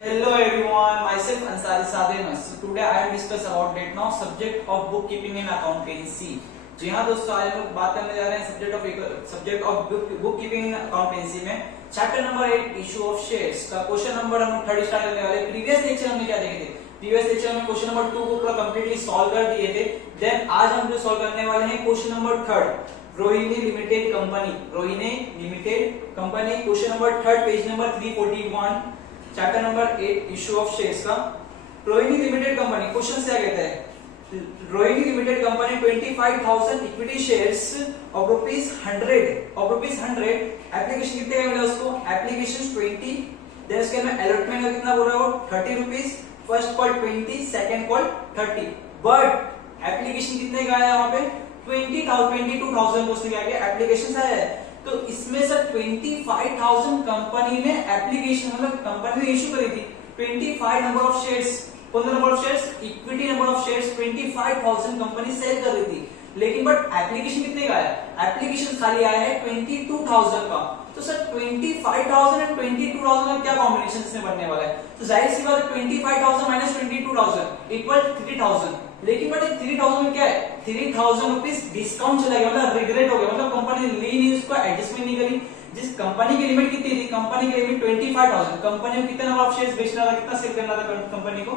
Hello everyone, myself Ansari Sadin. So today I will discuss about date now subject of bookkeeping and accountancy. जी हाँ दोस्तों, आज हम लोग बात करने जा रहे हैं subject of bookkeeping and accountancy में chapter number 8 issue of shares का क्वेश्चन नंबर हम थर्ड स्टार्ट करने वाले हैं। प्रीवियस लेक्चर हमने क्या देखे थे? प्रीवियस लेक्चर में क्वेश्चन नंबर 2 को पूरा कंप्लीटली सॉल्व कर दिए थे। देन आज हम जो सॉल्व करने वाले हैं question number 3 Rohini limited company question number 3 page number 341 chapter number 8 issue of shares का। रोहिणी लिमिटेड कंपनी क्वेश्चन क्या कहता है? Rohini limited company 25,000 equity shares of ₹100 application कितने का मिला उसको? एप्लीकेशन 20, देन इसके में अलॉटमेंट का कितना बोल रहा है वो? ₹30, first call 20, second call 30। But application कितने का आया वहां पे? 22,000 को उसने क्या किया? एप्लीकेशन आया है। तो इसमें सर 25,000 कंपनी ने एप्लीकेशन मतलब कंपनी ने इशू करी थी। 25 नंबर ऑफ शेयर्स, कौन सा number of shares? Equity number of shares 25,000 company sale कर रही थी। लेकिन बट एप्लीकेशन कितने का आया? एप्लीकेशन खाली आया है 22,000 का। तो सर 25,000 एंड 22,000 का क्या कॉम्बिनेशन इसमें बनने वाला है? तो जाहिर सी बात है 25,000 माइनस 22,000 इक्वल 3,000। लेकिन बट 3,000 में क्या है? 3,000 रुपीज डिस्काउंट चला गया, मतलब रिग्रेट हो गया, मतलब कंपनी ने ली नहीं, उसको एडजस्टमेंट नहीं करी। जिस कंपनी की लिमिट कितनी थी? कंपनी की लिमिट 25,000। कंपनी में कितना नंबर ऑफ शेयर्स बेचना था, कितना सेल करना था कंपनी को?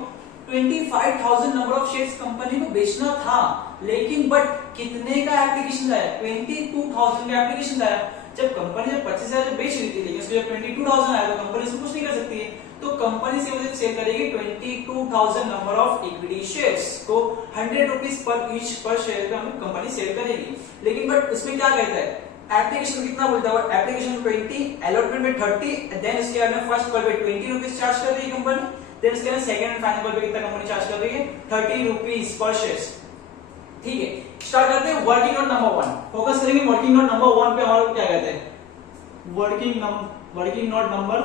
25,000 नंबर ऑफ शेयर्स कंपनी को बेचना था। लेकिन बट कितने का एप्लीकेशन आया? 22,000 का एप्लीकेशन आया। जब कंपनी जब 25,000 बेच रही थी, लेकिन उसको जब 22,000 आया तो कंपनी से कुछ नहीं कर सकती है। तो कंपनी से मुझे सेल करेगी 22,000 नंबर ऑफ इक्विटी शेयर्स को ₹100 पर ईच पर शेयर पे हमें कंपनी सेल करेगी। लेकिन बट उसमें क्या कहता है? एप्लीकेशन कितना बोलता है? एप्लीकेशन 20, अलॉटमेंट में 30, देन इसके बाद में फर्स्ट कॉल पे ₹20 चार्ज कर रही है कंपनी, देन इसके बाद सेकंड एंड फाइनल कॉल पे कितना कंपनी चार्ज कर रही है? ₹30 पर शेयर। ठीक है, स्टार्ट करते हैं वर्किंग नोट नंबर 1। फोकस करेंगे वर्किंग नोट नंबर 1 पे। हमारा क्या कहते हैं? Working note number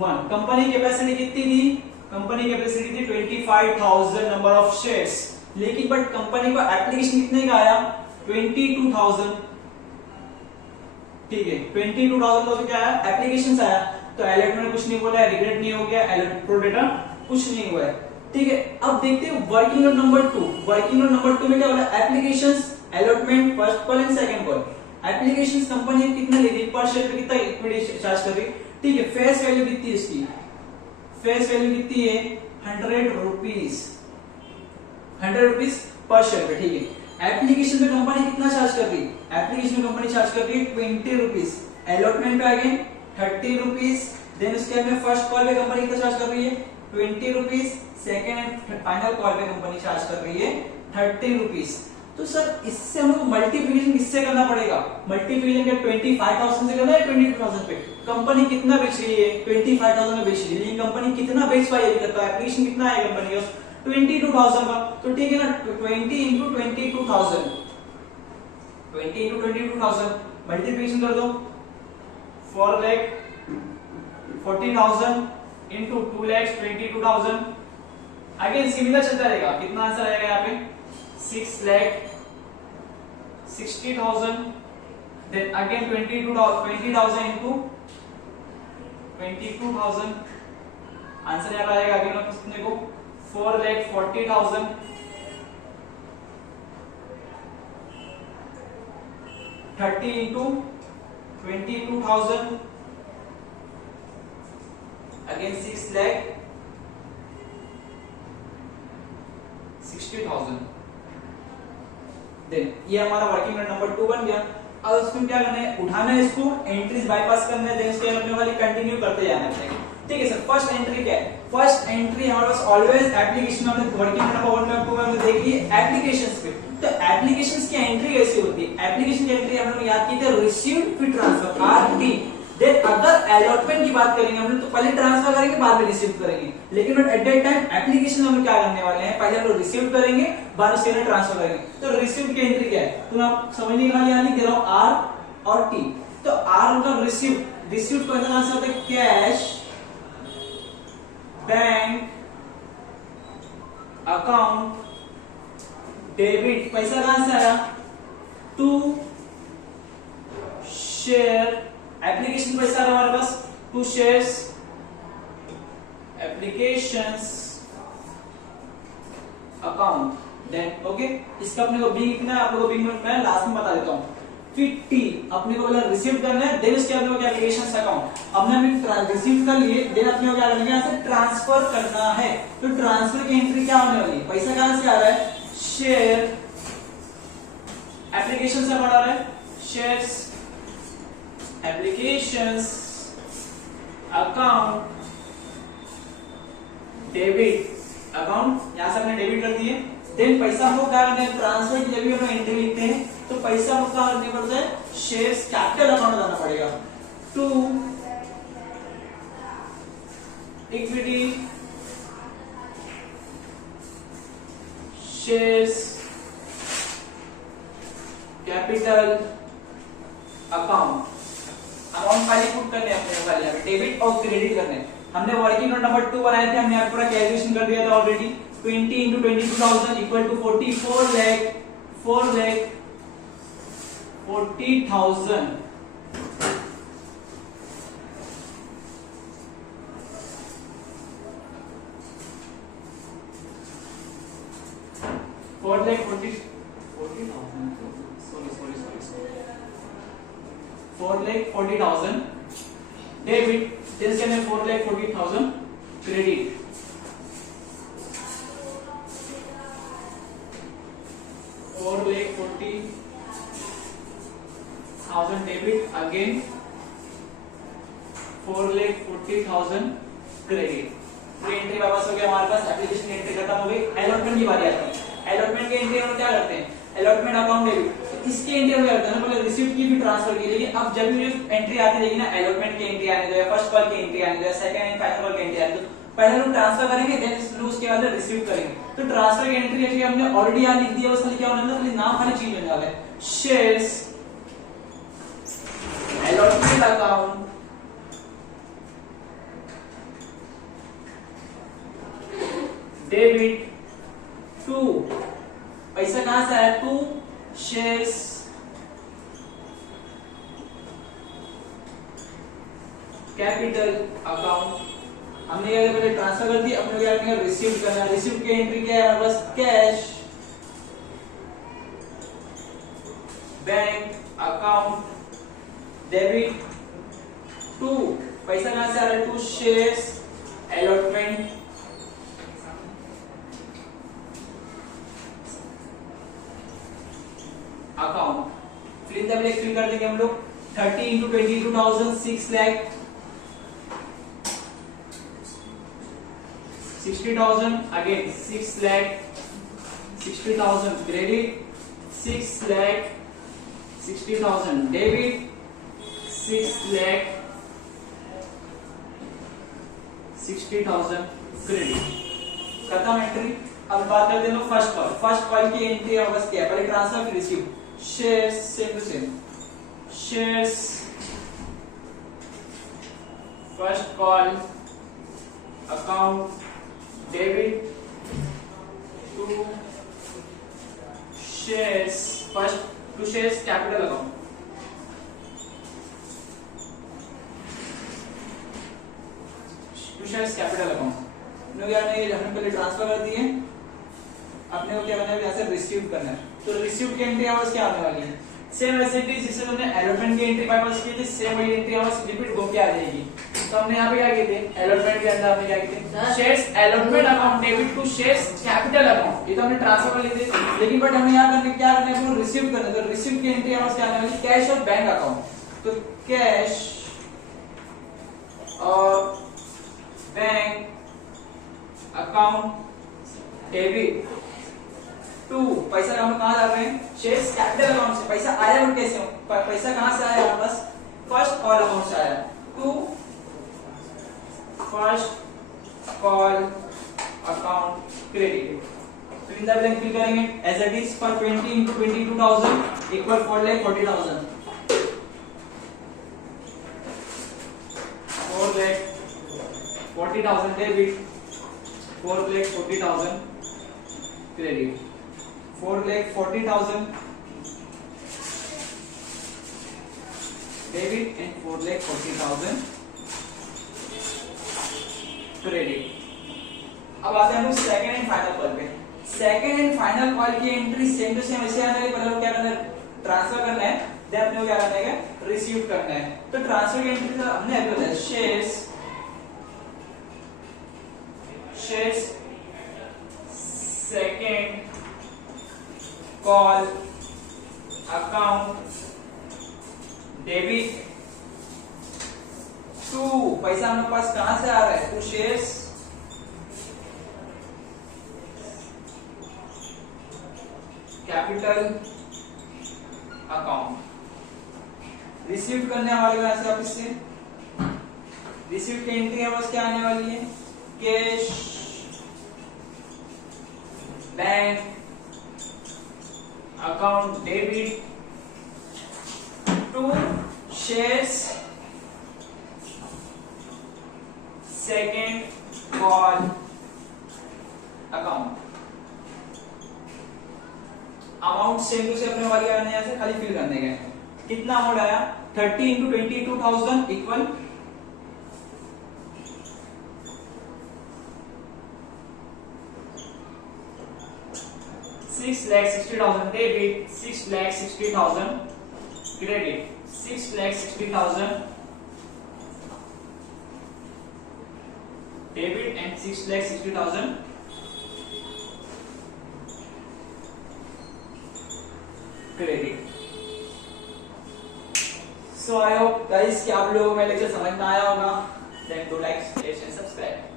1। Company capacity कितनी थी? कंपनी कैपेसिटी थी 25,000 नंबर ऑफ शेयर्स। लेकिन बट कंपनी को एप्लीकेशन कितने का आया? 22,000। ठीक है, 22,000 तो क्या आया? एप्लीकेशन आया। तो अलॉटमेंट में कुछ नहीं बोला है, रिग्रेट नहीं हो गया, प्रोडेटा कुछ नहीं हुआ है। ठीक है, अब देखते हैं working note number 2। Working note number 2 में क्या बोला? Applications, allotment, first call and second call. Applications company कितना ले रही? पर शेयर पे कितना इक्विटी चार्ज कर रही? ठीक है, फेस वैल्यू कितनी है इसकी? फेस वैल्यू कितनी है? ₹100 पर शेयर पे। ठीक है, एप्लीकेशन पे कंपनी कितना चार्ज कर रही? एप्लीकेशन में कंपनी चार्ज कर रही है ₹20, अलॉटमेंट पे अगेन ₹30, देन उसके बाद में फर्स्ट कॉल पे कंपनी कितना चार्ज कर रही है? ₹20, सेकंड एंड फाइनल कॉल पे कंपनी चार्ज कर रही है ₹30। तो सर इससे हमको मल्टीप्लिकेशन किससे करना पड़ेगा? मल्टीप्लिकेशन क्या 25,000 से करना है 22,000 पे? कंपनी कितना बेच रही है? 25,000 में बेच रही है, लेकिन कंपनी कितना बेच पाई अभी तक? एप्लीकेशन कितना है कंपनी का? 22,000 का। तो ठीक है ना, 20 इंटू 22,000, 20 इंटू 22,000 मल्टीप्लिकेशन कर दो। 4,40,000 इंटू 2,22,000। अगेन सिमिलर चलता रहेगा। कितना आंसर आएगा यहाँ पे? 6,60,000, देन अगेन 20,000 इंटू 22,000। आंसर यहाँ आएगा अगेन कितने को? 4,40,000, 30 इंटू 22,000, अगेन 6,60,000। देन ये हमारा वर्किंग नोट नंबर 2 बन गया। अब इसमें क्या करना है? उठाना है इसको, एंट्रीज बाईपास करना है, देन इसके अपने वाली कंटिन्यू करते जाना है। ठीक है सर, फर्स्ट एंट्री क्या है? फर्स्ट एंट्री हमारे पास ऑलवेज एप्लीकेशन में, हमने वर्किंग नंबर 1 में आपको हमने देख ली एप्लीकेशंस पे। तो एप्लीकेशंस की एंट्री कैसी होती है? एप्लीकेशन की एंट्री हमने याद की थी रिसीव्ड फिर ट्रांसफर, आरटी। देन अगर अलॉटमेंट की बात करेंगे हमने तो पहले ट्रांसफर करेंगे बाद में रिसीव करेंगे। लेकिन but at that time application हम क्या करने वाले हैं? पहले हम लोग रिसीव करेंगे, बाद उसके लिए ट्रांसफर करेंगे। तो रिसीव्ड की एंट्री क्या है? तो मैं आप समझने के लिए यहाँ लिख दे रहा हूं आर और टी। तो आर मतलब रिसीव्ड, रिसीव्ड का आंसर होता है कैश, बैंक अकाउंट, डेबिट, पैसा कहां से आया? टू शेयर, एप्लीकेशन पैसा हमारे पास 2 shares, applications account, then okay इसका अपने को बिंग कितना है, आप लोगों को बिंग मैं लास्ट में बता देता हूं। फिर टी अपने को पहले रिसीव करना है, देन उसके बाद में क्या एप्लीकेशंस अकाउंट, हमने अभी रिसीव कर लिए, देन अपने को क्या करना है, यहाँ से ट्रांसफर करना है। तो ट्रांसफर की एंट्री क्या होने वाली है, पैसा कहां से आ रहा है, शेयर एप्लीकेशन से बढ़ा रहा है, shares applications account debit account, यहां से हमने डेबिट कर दिए। देन पैसा हमको क्या करना है, ट्रांसफर की जब भी हम एंट्री लिखते हैं तो पैसा हमको क्या करना पड़ता है, शेयर्स कैपिटल अकाउंट जाना पड़ेगा, to equity shares capital account. Amount खाली पुट करने हैं अपने खाली यहाँ पे डेबिट और क्रेडिट करने हैं। हमने वर्किंग नोट नंबर 2 बनाए थे, हमने यहाँ पूरा कैलकुलेशन कर दिया था already. 20 into 22,000 equal to 44 lakh 4,40,000 4,40,000 debit, this can 4,40,000 credit. $4,40,000 debit again 4,40,000 credit. Entry वापस हो गया हमारे पास, एप्लीकेशन की एंट्री खत्म हो गई। अलॉटमेंट की बारी आती है। अलॉटमेंट की एंट्री हम क्या करते हैं, अलॉटमेंट अकाउंट डेबिट, तो इसकी एंट्री हम क्या करते हैं, पहले रिसीव्ड की भी ट्रांसफर की, लेकिन अब जब भी एंट्री आती रहेगी ना, अलॉटमेंट की एंट्री आने दो या फर्स्ट कॉल की एंट्री आने दो या सेकंड एंड फाइनल कॉल की एंट्री आने दो, पहले लोग ट्रांसफर करेंगे, देन उसके बाद रिसीव करेंगे। तो ट्रांसफर की एंट्री एक्चुअली हमने ऑलरेडी यहां लिख दिया, बस खाली क्या होना है, खाली नाम खाली चेंज होने वाला है, shares allotment account debit to, पैसा कहां से आया, टू शेयर्स कैपिटल अकाउंट। हमने क्या पहले ट्रांसफर कर दी, अपने क्या करना है, रिसीव करना है। रिसीव की एंट्री क्या है हमारे पास, cash bank account debit to, पैसा कहां से आ रहा है, टू शेयर्स अलॉटमेंट अकाउंट। फिर द ब्लैंक फिल कर देंगे हम लोग, 30 into 22,000 6,00,000 60,000 again 6,00,000 60,000 credit, 6,00,000 60,000 debit, 6,00,000 60,000 credit. खत्म एंट्री। अब बात करते हैं फर्स्ट कॉल। फर्स्ट कॉल की एंट्री बस क्या है, पहले ट्रांसफर फिर receive, shares same to same, shares first call account debit to shares first to shares capital account, to shares capital account. हमने पहले ट्रांसफर कर दिए, अपने को क्या करना है, यहाँ से रिसीव करना है। तो रिसीव की एंट्री आवाज क्या आने वाली है, सेम ऐसे जिससे तुमने अलॉटमेंट की एंट्री वापस की थी, सेम वही एंट्री आवाज रिपीट होके आ जाएगी। तो हमने यहाँ पे क्या किए थे, अलॉटमेंट के अंदर हमने क्या किए थे, shares allotment account debit to shares capital account, ये तो हमने ट्रांसफर कर लिए थे, लेकिन बट हमें यहाँ करने क्या करना है, रिसीव करना है। तो रिसीव की एंट्री आवाज क्या आने वाली, कैश और बैंक अकाउंट। तो कैश और बैंक अकाउंट डेबिट टू, पैसा हम कहां जा रहे हैं, शेयर्स कैपिटल अकाउंट से। पैसा आया और कैसे, पैसा कहां से आया हमारे पास, फर्स्ट कॉल अकाउंट से आया, to first call account credit. तो इन द ब्लैंक फिल करेंगे as it is, for 20 into 22,000 equal 4,40,000 4,40,000 debit, 4,40,000 credit, 4,40,000 debit and 4,40,000 credit. अब आते हैं हम सेकंड एंड फाइनल कॉल पे। सेकंड एंड फाइनल कॉल की एंट्री सेम टू सेम ऐसे आने वाली, पहले क्या करना है, ट्रांसफर करना है, देन अपने को क्या करना है, रिसीव करना है। तो ट्रांसफर की एंट्री तो हमने अभी बताया, shares second call account debit to, पैसा हमारे पास कहां से आ रहा है, to shares capital account. Receive करने वाले में से ऑफिस से रिसीव की एंट्री है, बस क्या आने वाली है, cash bank account debit to shares second call account. Amount same to same अपने वाली आने, यहाँ से खाली फिल करने गए। कितना अमाउंट आया, 30 into 22,000 equal 6,60,000 debit, 6,60,000 credit, 6,60,000 debit and 6,60,000 credit. So I hope guys कि आप लोगों को मेरा लेक्चर समझ में आया होगा। Then do like, share and subscribe.